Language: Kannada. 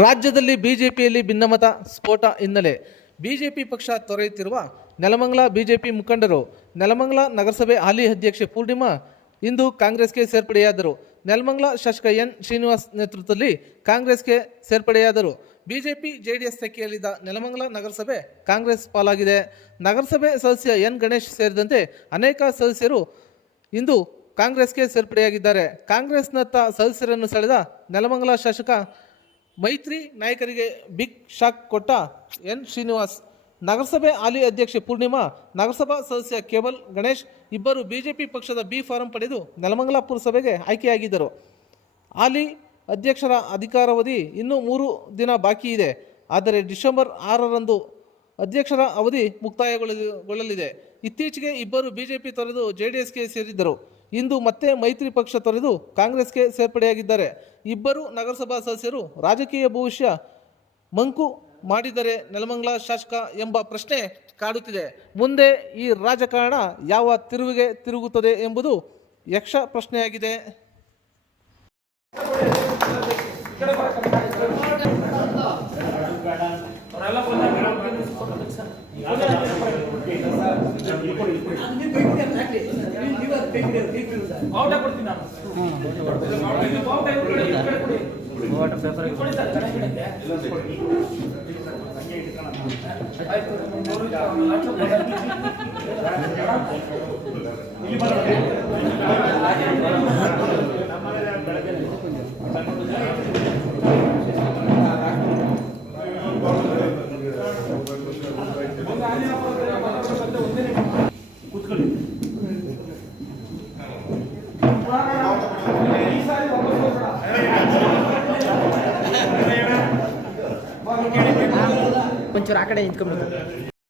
ರಾಜ್ಯದಲ್ಲಿ ಬಿಜೆಪಿಯಲ್ಲಿ ಭಿನ್ನಮತ ಸ್ಫೋಟ ಹಿನ್ನೆಲೆ. ಬಿಜೆಪಿ ಪಕ್ಷ ತೊರೆಯುತ್ತಿರುವ ನೆಲಮಂಗಲ ಬಿಜೆಪಿ ಮುಖಂಡರು ನೆಲಮಂಗಲ ನಗರಸಭೆ ಹಾಲಿ ಅಧ್ಯಕ್ಷೆ ಪೂರ್ಣಿಮಾ ಇಂದು ಕಾಂಗ್ರೆಸ್ಗೆ ಸೇರ್ಪಡೆಯಾದರು. ನೆಲಮಂಗಲ ಶಾಸಕ ಎನ್ ಶ್ರೀನಿವಾಸ್ ನೇತೃತ್ವದಲ್ಲಿ ಕಾಂಗ್ರೆಸ್ಗೆ ಸೇರ್ಪಡೆಯಾದರು. ಬಿಜೆಪಿ ಜೆಡಿಎಸ್ ತೆಕ್ಕೆಯಲ್ಲಿದ್ದ ನೆಲಮಂಗಲ ನಗರಸಭೆ ಕಾಂಗ್ರೆಸ್ ಪಾಲಾಗಿದೆ. ನಗರಸಭೆ ಸದಸ್ಯ ಎನ್ ಗಣೇಶ್ ಸೇರಿದಂತೆ ಅನೇಕ ಸದಸ್ಯರು ಇಂದು ಕಾಂಗ್ರೆಸ್ಗೆ ಸೇರ್ಪಡೆಯಾಗಿದ್ದಾರೆ. ಕಾಂಗ್ರೆಸ್ನತ್ತ ಸದಸ್ಯರನ್ನು ಸೆಳೆದ ನೆಲಮಂಗಲ ಶಾಸಕ ಮೈತ್ರಿ ನಾಯಕರಿಗೆ ಬಿಗ್ ಶಾಕ್ ಕೊಟ್ಟ ಎನ್ ಶ್ರೀನಿವಾಸ್. ನಗರಸಭೆ ಹಾಲಿ ಅಧ್ಯಕ್ಷೆ ಪೂರ್ಣಿಮಾ, ನಗರಸಭಾ ಸದಸ್ಯ ಕೇಬಲ್ ಗಣೇಶ್, ಇಬ್ಬರು ಬಿಜೆಪಿ ಪಕ್ಷದ ಬಿ ಫಾರಂ ಪಡೆದು ನೆಲಮಂಗಲ ಪುರಸಭೆಗೆ ಆಯ್ಕೆಯಾಗಿದ್ದರು. ಹಾಲಿ ಅಧ್ಯಕ್ಷರ ಅಧಿಕಾರಾವಧಿ ಇನ್ನೂ ಮೂರು ದಿನ ಬಾಕಿ ಇದೆ. ಆದರೆ ಡಿಸೆಂಬರ್ ಆರರಂದು ಅಧ್ಯಕ್ಷರ ಅವಧಿ ಮುಕ್ತಾಯಗೊಳ್ಳಲಿದೆ ಇತ್ತೀಚೆಗೆ ಇಬ್ಬರು ಬಿಜೆಪಿ ತೊರೆದು ಜೆಡಿಎಸ್ಗೆ ಸೇರಿದ್ದರು. ಇಂದು ಮತ್ತೆ ಮೈತ್ರಿ ಪಕ್ಷ ತೊರೆದು ಕಾಂಗ್ರೆಸ್ಗೆ ಸೇರ್ಪಡೆಯಾಗಿದ್ದಾರೆ. ಇಬ್ಬರು ನಗರಸಭಾ ಸದಸ್ಯರು ರಾಜಕೀಯ ಭವಿಷ್ಯ ಮಂಕು ಮಾಡಿದರೆ ನೆಲಮಂಗಲ ಶಾಸಕ ಎಂಬ ಪ್ರಶ್ನೆ ಕಾಡುತ್ತಿದೆ. ಮುಂದೆ ಈ ರಾಜಕಾರಣ ಯಾವ ತಿರುವಿಗೆ ತಿರುಗುತ್ತದೆ ಎಂಬುದು ಯಕ್ಷ ಪ್ರಶ್ನೆಯಾಗಿದೆ. ಕೊಡ್ತೀನಿ ನಾನು ಔಟ ಇವ್ರು ಕೊಡಿ, ಸರ್. ಈ ಸಾರಿ ವಾಪಸ್